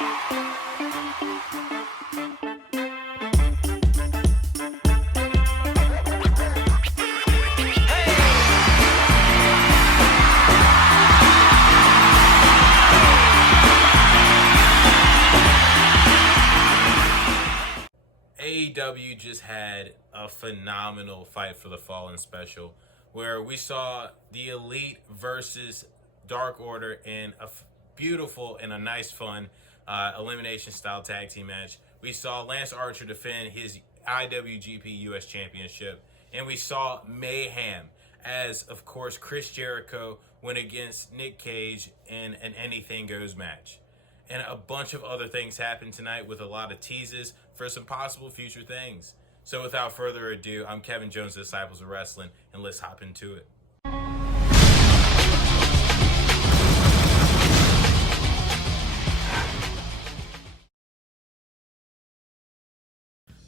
AEW just had a phenomenal Fight for the Fallen special where we saw the Elite versus Dark Order in a beautiful and a nice, fun elimination style tag team match. We saw Lance Archer defend his IWGP U.S. championship, and we saw mayhem as, of course, Chris Jericho went against Nick Cage in an Anything Goes match. And a bunch of other things happened tonight with a lot of teases for some possible future things. So without further ado, I'm Kevin Jones, the Disciples of Wrestling, and let's hop into it.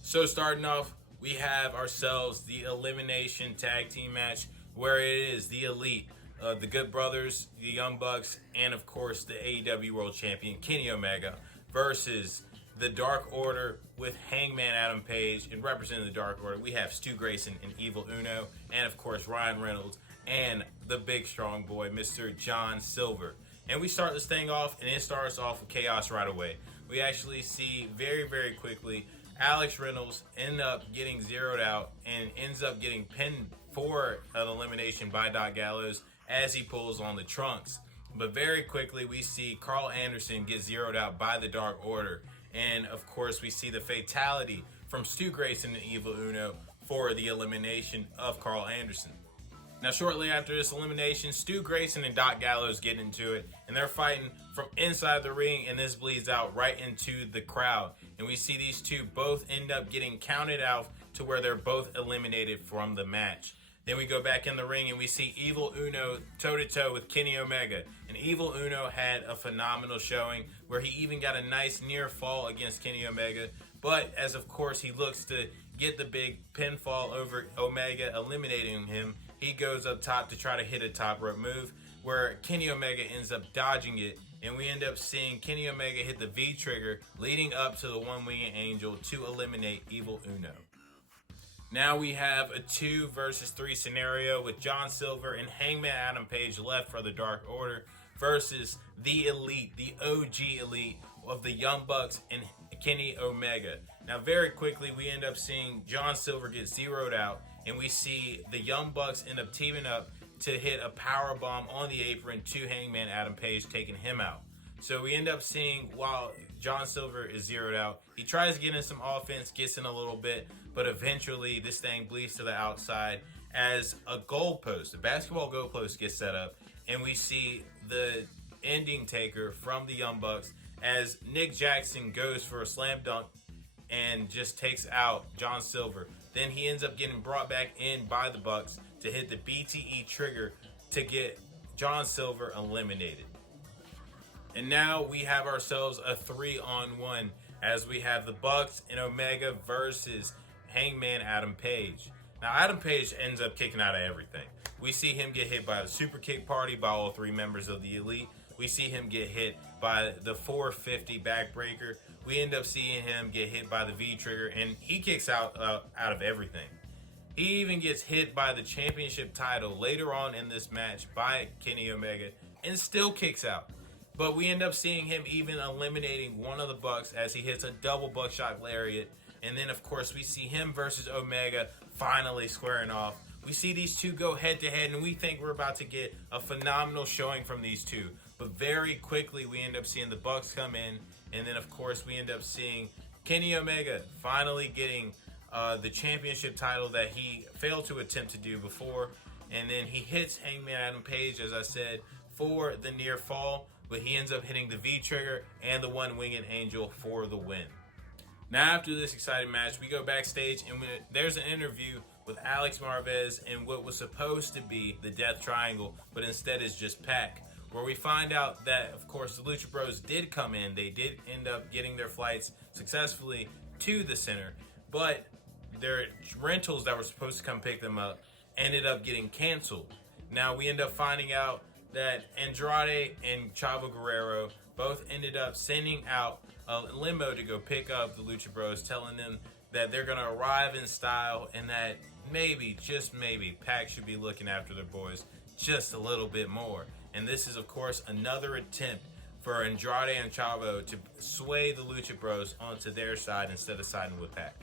So starting off, we have ourselves the Elimination Tag Team match where it is the Elite, the Good Brothers, the Young Bucks, and of course the AEW World Champion Kenny Omega versus the Dark Order with Hangman Adam Page. And representing the Dark Order, we have Stu Grayson and Evil Uno, and of course Ryan Reynolds and the big strong boy, Mr. John Silver. And we start this thing off, and it starts off with chaos right away. We actually see very, very quickly Alex Reynolds end up getting zeroed out and ends up getting pinned for an elimination by Doc Gallows as he pulls on the trunks. But very quickly we see Carl Anderson get zeroed out by the Dark Order. And of course we see the fatality from Stu Grayson and Evil Uno for the elimination of Carl Anderson. Now shortly after this elimination, Stu Grayson and Doc Gallows get into it, and they're fighting from inside the ring, and this bleeds out right into the crowd. And we see these two both end up getting counted out to where they're both eliminated from the match. Then we go back in the ring and we see Evil Uno toe-to-toe with Kenny Omega. And Evil Uno had a phenomenal showing where he even got a nice near fall against Kenny Omega. But as of course he looks to get the big pinfall over Omega, eliminating him, he goes up top to try to hit a top rope move where Kenny Omega ends up dodging it. And we end up seeing Kenny Omega hit the V-trigger leading up to the one-winged angel to eliminate Evil Uno. Now we have a 2 versus 3 scenario with John Silver and Hangman Adam Page left for the Dark Order versus the Elite, the OG Elite of the Young Bucks and Kenny Omega. Now very quickly we end up seeing John Silver get zeroed out, and we see the Young Bucks end up teaming up to hit a power bomb on the apron to Hangman Adam Page, taking him out. So we end up seeing while John Silver is zeroed out, he tries to get in some offense, gets in a little bit, but eventually this thing bleeds to the outside as a goalpost, a basketball goalpost gets set up, and we see the ending taker from the Young Bucks as Nick Jackson goes for a slam dunk and just takes out John Silver. Then he ends up getting brought back in by the Bucks to hit the BTE trigger to get John Silver eliminated. And now we have ourselves a 3-on-1 as we have the Bucks and Omega versus Hangman Adam Page. Now Adam Page ends up kicking out of everything. We see him get hit by the super kick party by all 3 members of the Elite. We see him get hit by the 450 backbreaker. We end up seeing him get hit by the V-trigger, and he kicks out of everything. He even gets hit by the championship title later on in this match by Kenny Omega and still kicks out. But we end up seeing him even eliminating one of the Bucks as he hits a double buckshot lariat. And then, of course, we see him versus Omega finally squaring off. We see these two go head-to-head, and we think we're about to get a phenomenal showing from these two. But very quickly, we end up seeing the Bucks come in. And then, of course, we end up seeing Kenny Omega finally getting the championship title that he failed to attempt to do before. And then he hits Hangman Adam Page, as I said, for the near fall. But he ends up hitting the V-trigger and the one-winged angel for the win. Now after this exciting match, we go backstage and there's an interview with Alex Marvez and what was supposed to be the Death Triangle, but instead is just Pac, where we find out that, of course, the Lucha Bros did come in. They did end up getting their flights successfully to the center, but their rentals that were supposed to come pick them up ended up getting canceled. Now we end up finding out that Andrade and Chavo Guerrero both ended up sending out a limo to go pick up the Lucha Bros, telling them that they're going to arrive in style and that maybe, just maybe, Pac should be looking after their boys just a little bit more. And this is, of course, another attempt for Andrade and Chavo to sway the Lucha Bros onto their side instead of siding with Pac.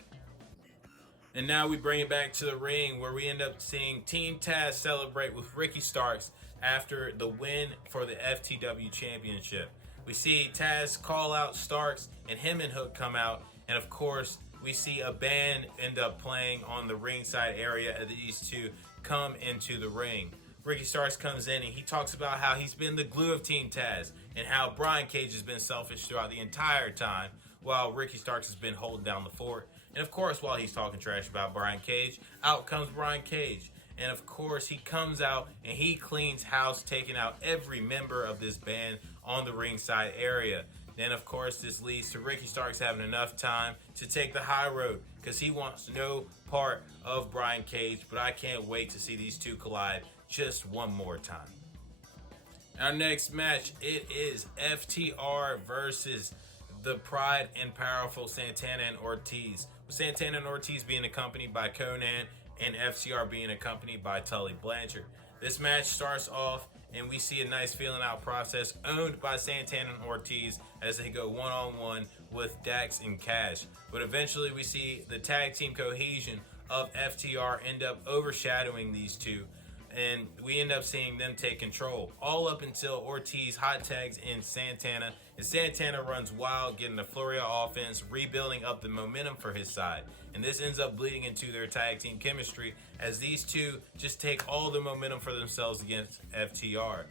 And now we bring it back to the ring where we end up seeing Team Taz celebrate with Ricky Starks after the win for the FTW Championship. We see Taz call out Starks and him and Hook come out. And of course, we see a band end up playing on the ringside area as these two come into the ring. Ricky Starks comes in and he talks about how he's been the glue of Team Taz and how Brian Cage has been selfish throughout the entire time while Ricky Starks has been holding down the fort. And of course, while he's talking trash about Brian Cage, out comes Brian Cage. And of course, he comes out and he cleans house, taking out every member of this band on the ringside area. Then, of course, this leads to Ricky Starks having enough time to take the high road because he wants no part of Brian Cage. But I can't wait to see these two collide just one more time. Our next match, it is FTR versus the Pride and Powerful Santana and Ortiz. With Santana and Ortiz being accompanied by Conan and FTR being accompanied by Tully Blanchard. This match starts off and we see a nice feeling out process owned by Santana and Ortiz as they go one-on-one with Dax and Cash. But eventually we see the tag team cohesion of FTR end up overshadowing these two, and we end up seeing them take control all up until Ortiz hot tags in Santana, and Santana runs wild, getting the flurry of offense, rebuilding up the momentum for his side. And this ends up bleeding into their tag team chemistry as these two just take all the momentum for themselves against FTR.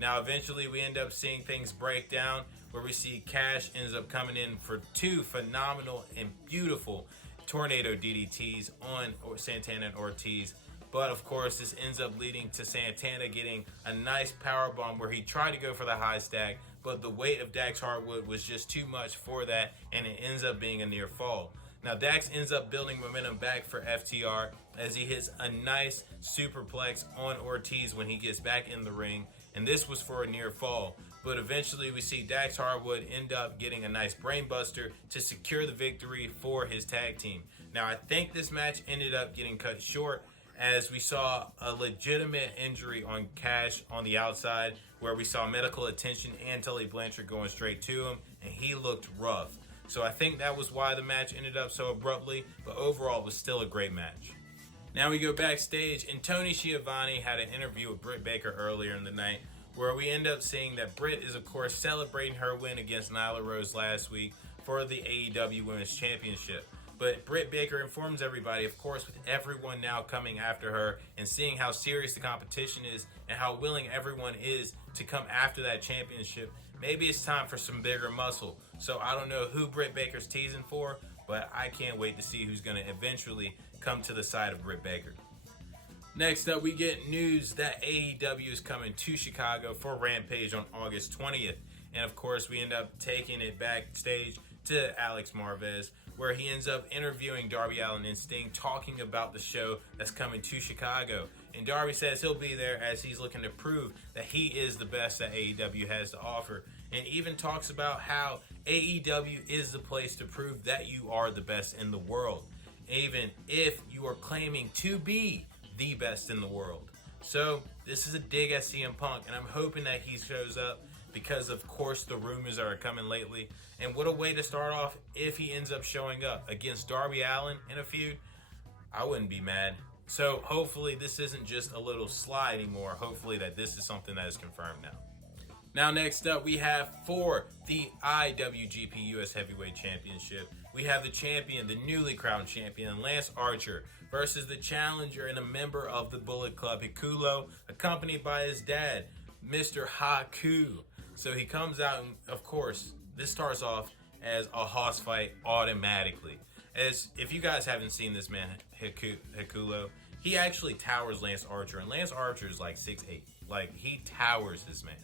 Now eventually we end up seeing things break down where we see Cash ends up coming in for two phenomenal and beautiful tornado DDTs on Santana and Ortiz. But of course, this ends up leading to Santana getting a nice powerbomb where he tried to go for the high stack, but the weight of Dax Harwood was just too much for that, and it ends up being a near fall. Now, Dax ends up building momentum back for FTR as he hits a nice superplex on Ortiz when he gets back in the ring, and this was for a near fall. But eventually, we see Dax Harwood end up getting a nice brainbuster to secure the victory for his tag team. Now, I think this match ended up getting cut short as we saw a legitimate injury on Cash on the outside where we saw medical attention and Tully Blanchard going straight to him, and he looked rough. So I think that was why the match ended up so abruptly, but overall it was still a great match. Now we go backstage, and Tony Schiavone had an interview with Britt Baker earlier in the night where we end up seeing that Britt is, of course, celebrating her win against Nyla Rose last week for the AEW Women's Championship. But Britt Baker informs everybody, of course, with everyone now coming after her and seeing how serious the competition is and how willing everyone is to come after that championship, maybe it's time for some bigger muscle. So I don't know who Britt Baker's teasing for, but I can't wait to see who's going to eventually come to the side of Britt Baker. Next up, we get news that AEW is coming to Chicago for Rampage on August 20th. And of course, we end up taking it backstage to Alex Marvez, where he ends up interviewing Darby Allin and Sting, talking about the show that's coming to Chicago. And Darby says he'll be there as he's looking to prove that he is the best that AEW has to offer. And even talks about how AEW is the place to prove that you are the best in the world, even if you are claiming to be the best in the world. So this is a dig at CM Punk, and I'm hoping that he shows up because, of course, the rumors are coming lately. And what a way to start off if he ends up showing up against Darby Allin in a feud. I wouldn't be mad. So hopefully this isn't just a little slide anymore. Hopefully that this is something that is confirmed now. Now next up, we have for the IWGP U.S. Heavyweight Championship, we have the champion, the newly crowned champion, Lance Archer, versus the challenger and a member of the Bullet Club, Hikulo, accompanied by his dad, Mr. Haku. So he comes out, and of course, this starts off as a hoss fight automatically. As if you guys haven't seen this man, Hikulo, he actually towers Lance Archer, and Lance Archer is like 6'8". Like, he towers this man.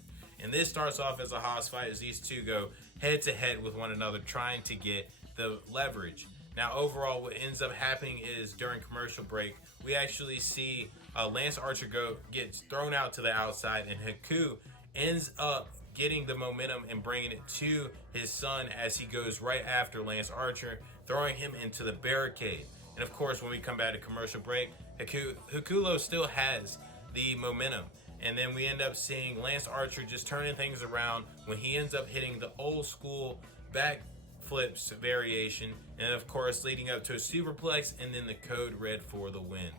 And this starts off as a hoss fight as these two go head to head with one another, trying to get the leverage. Now, overall, what ends up happening is during commercial break, we actually see Lance Archer gets thrown out to the outside, and Haku ends up getting the momentum and bringing it to his son as he goes right after Lance Archer, throwing him into the barricade. And of course, when we come back to commercial break, Hakulo still has the momentum. And then we end up seeing Lance Archer just turning things around when he ends up hitting the old school back flips variation. And of course, leading up to a superplex and then the code red for the win.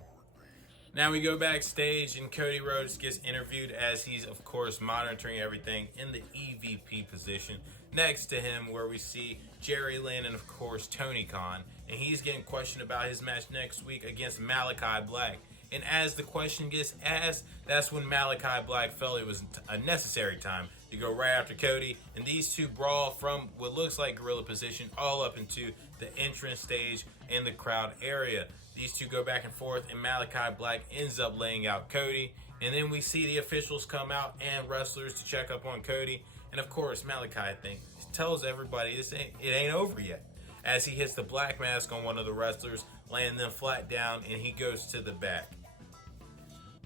Now we go backstage and Cody Rhodes gets interviewed as he's, of course, monitoring everything in the EVP position. Next to him, where we see Jerry Lynn and, of course, Tony Khan. And he's getting questioned about his match next week against Malachi Black. And as the question gets asked, that's when Malachi Black felt it was a necessary time to go right after Cody. And these two brawl from what looks like gorilla position all up into the entrance stage in the crowd area. These two go back and forth, and Malachi Black ends up laying out Cody. And then we see the officials come out and wrestlers to check up on Cody. And of course, Malachi tells everybody it ain't over yet, as he hits the black mask on one of the wrestlers, laying them flat down, and he goes to the back.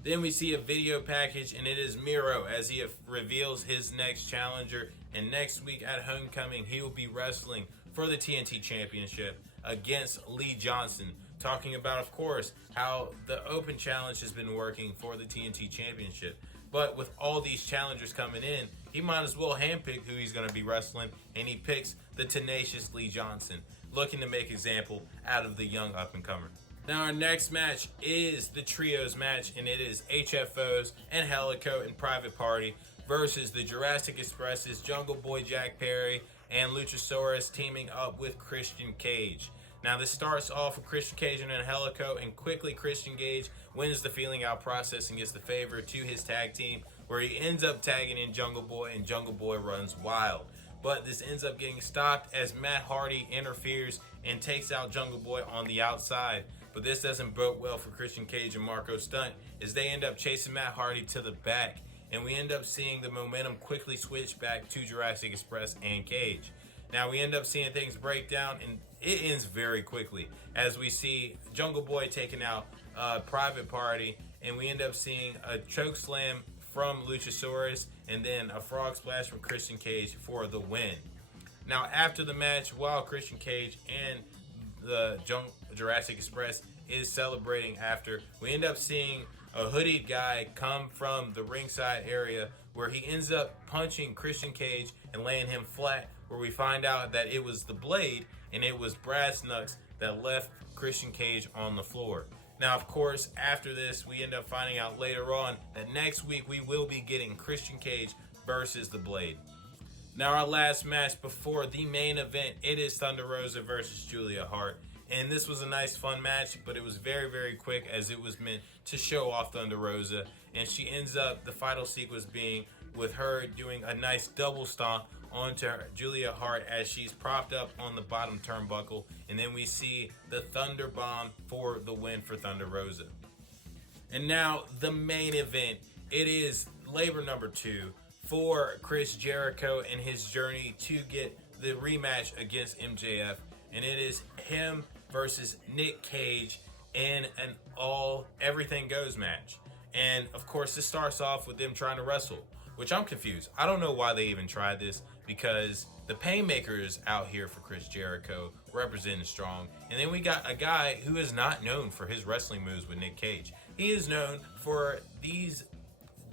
Then we see a video package, and it is Miro as he reveals his next challenger. And next week at Homecoming, he will be wrestling for the TNT Championship against Lee Johnson. Talking about, of course, how the Open Challenge has been working for the TNT Championship. But with all these challengers coming in, he might as well handpick who he's going to be wrestling. And he picks the tenacious Lee Johnson, looking to make example out of the young up-and-comer. Now our next match is the Trios match, and it is HFOs and Helico and Private Party versus the Jurassic Express's Jungle Boy Jack Perry and Luchasaurus teaming up with Christian Cage. Now this starts off with Christian Cage and Helico, and quickly Christian Cage wins the feeling out process and gets the favor to his tag team, where he ends up tagging in Jungle Boy, and Jungle Boy runs wild. But this ends up getting stopped as Matt Hardy interferes and takes out Jungle Boy on the outside. But this doesn't bode well for Christian Cage and Marco Stunt, as they end up chasing Matt Hardy to the back. And we end up seeing the momentum quickly switch back to Jurassic Express and Cage. Now we end up seeing things break down, and it ends very quickly as we see Jungle Boy taking out Private Party, and we end up seeing a choke slam from Luchasaurus and then a frog splash from Christian Cage for the win. Now after the match, while Christian Cage and the Jurassic Express is celebrating after, we end up seeing a hoodied guy come from the ringside area, where he ends up punching Christian Cage and laying him flat, where we find out that it was the Blade and it was Brass Knucks that left Christian Cage on the floor. Now, of course, after this, we end up finding out later on that next week we will be getting Christian Cage versus the Blade. Now, our last match before the main event, it is Thunder Rosa versus Julia Hart. And this was a nice, fun match, but it was very, very quick, as it was meant to show off Thunder Rosa. And she ends up, the final sequence being with her doing a nice double stomp onto Julia Hart as she's propped up on the bottom turnbuckle. And then we see the Thunder Bomb for the win for Thunder Rosa. And now, the main event, it is Labor number 2 for Chris Jericho and his journey to get the rematch against MJF. And it is him versus Nick Cage in an everything goes match. And of course, this starts off with them trying to wrestle, which I'm confused. I don't know why they even tried this, because the Painmakers out here for Chris Jericho representing strong. And then we got a guy who is not known for his wrestling moves with Nick Cage. He is known for these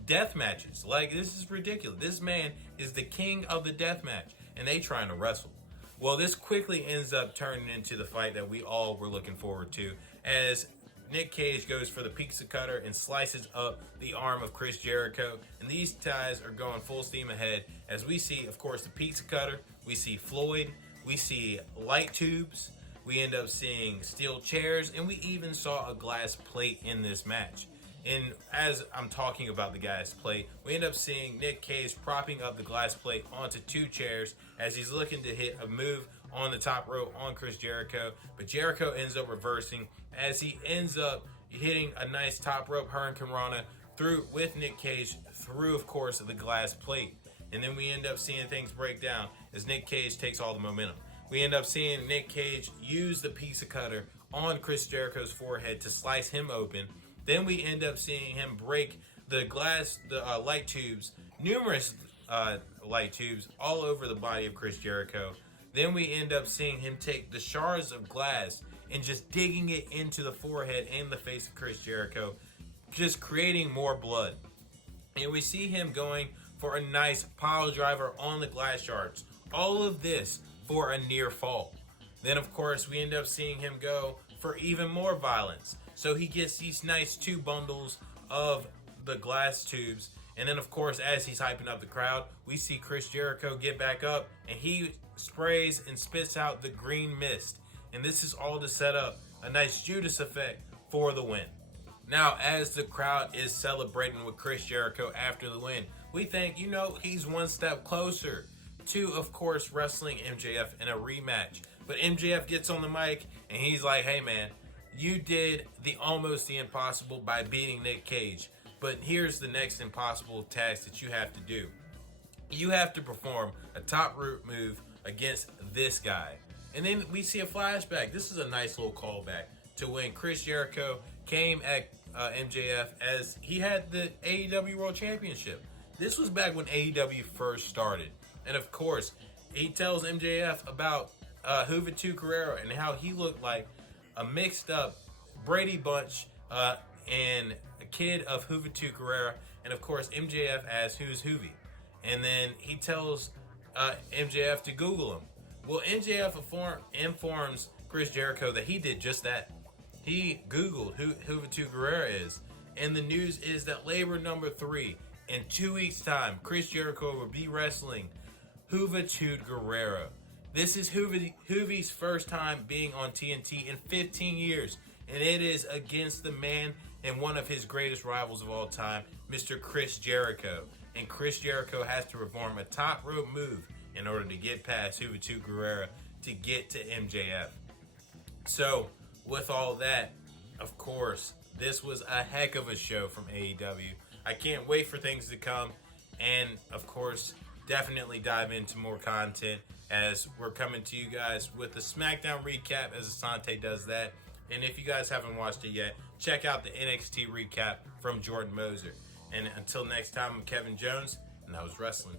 death matches. Like, this is ridiculous. This man is the king of the death match, and they trying to wrestle. Well, this quickly ends up turning into the fight that we all were looking forward to, as Nick Cage goes for the pizza cutter and slices up the arm of Chris Jericho. And these guys are going full steam ahead, as we see, of course, the pizza cutter, we see Floyd, we see light tubes, we end up seeing steel chairs, and we even saw a glass plate in this match. And as I'm talking about the glass plate, we end up seeing Nick Cage propping up the glass plate onto 2 chairs as he's looking to hit a move on the top rope on Chris Jericho. But Jericho ends up reversing as he ends up hitting a nice top rope Hurricane Rana through with Nick Cage through, of course, the glass plate. And then we end up seeing things break down as Nick Cage takes all the momentum. We end up seeing Nick Cage use the pizza cutter on Chris Jericho's forehead to slice him open. Then we end up seeing him break the light tubes numerous light tubes all over the body of Chris Jericho. Then we end up seeing him take the shards of glass and just digging it into the forehead and the face of Chris Jericho, just creating more blood. And we see him going for a nice pile driver on the glass shards. All of this for a near fall. Then, of course, we end up seeing him go for even more violence. So he gets these nice 2 bundles of the glass tubes. And then, of course, as he's hyping up the crowd, we see Chris Jericho get back up and he sprays and spits out the green mist. And this is all to set up a nice Judas effect for the win. Now, as the crowd is celebrating with Chris Jericho after the win, we think, he's one step closer to, of course, wrestling MJF in a rematch. But MJF gets on the mic and he's like, hey man, you did almost the impossible by beating Nick Cage. But here's the next impossible task that you have to do. You have to perform a top rope move against this guy. And then we see a flashback. This is a nice little callback to when Chris Jericho came at MJF as he had the AEW World Championship. This was back when AEW first started. And of course, he tells MJF about Juventud Guerrero and how he looked like a mixed up Brady Bunch and a kid of Juventud Guerrero. And of course, MJF asks, who's Juvi? And then he tells MJF to Google him. Well, MJF informs Chris Jericho that he did just that. He Googled who Juventud Guerrero is. And the news is that Labor number 3, in 2 weeks' time, Chris Jericho will be wrestling Juventud Guerrero. This is Juvi's first time being on TNT in 15 years. And it is against the man and one of his greatest rivals of all time, Mr. Chris Jericho. And Chris Jericho has to perform a top rope move in order to get past Juventud Guerrero to get to MJF. So, with all that, of course, this was a heck of a show from AEW. I can't wait for things to come. And, of course, definitely dive into more content as we're coming to you guys with the SmackDown recap as Asante does that. And if you guys haven't watched it yet, check out the NXT recap from Jordan Moser. And until next time, I'm Kevin Jones, and that was wrestling.